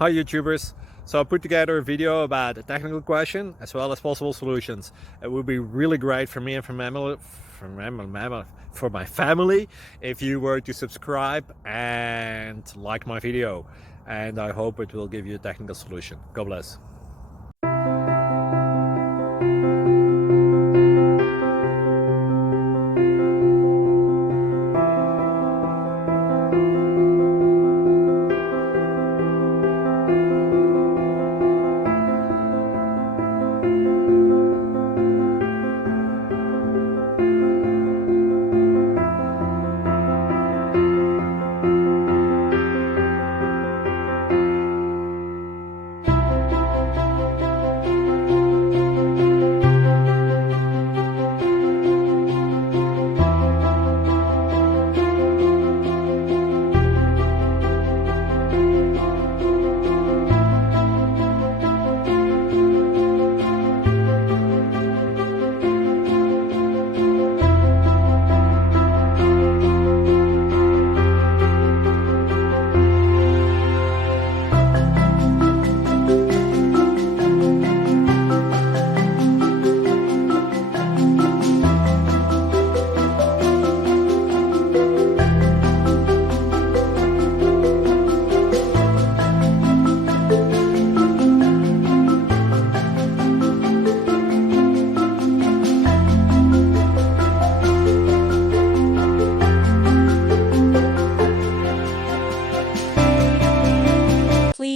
Hi YouTubers! So I put together a video about a technical question as well as possible solutions. It would be really great for me and for my family if you were to subscribe and like my video. And I hope it will give you a technical solution. God bless.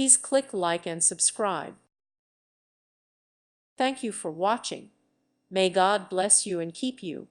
Please click like and subscribe. Thank you for watching. May God bless you and keep you.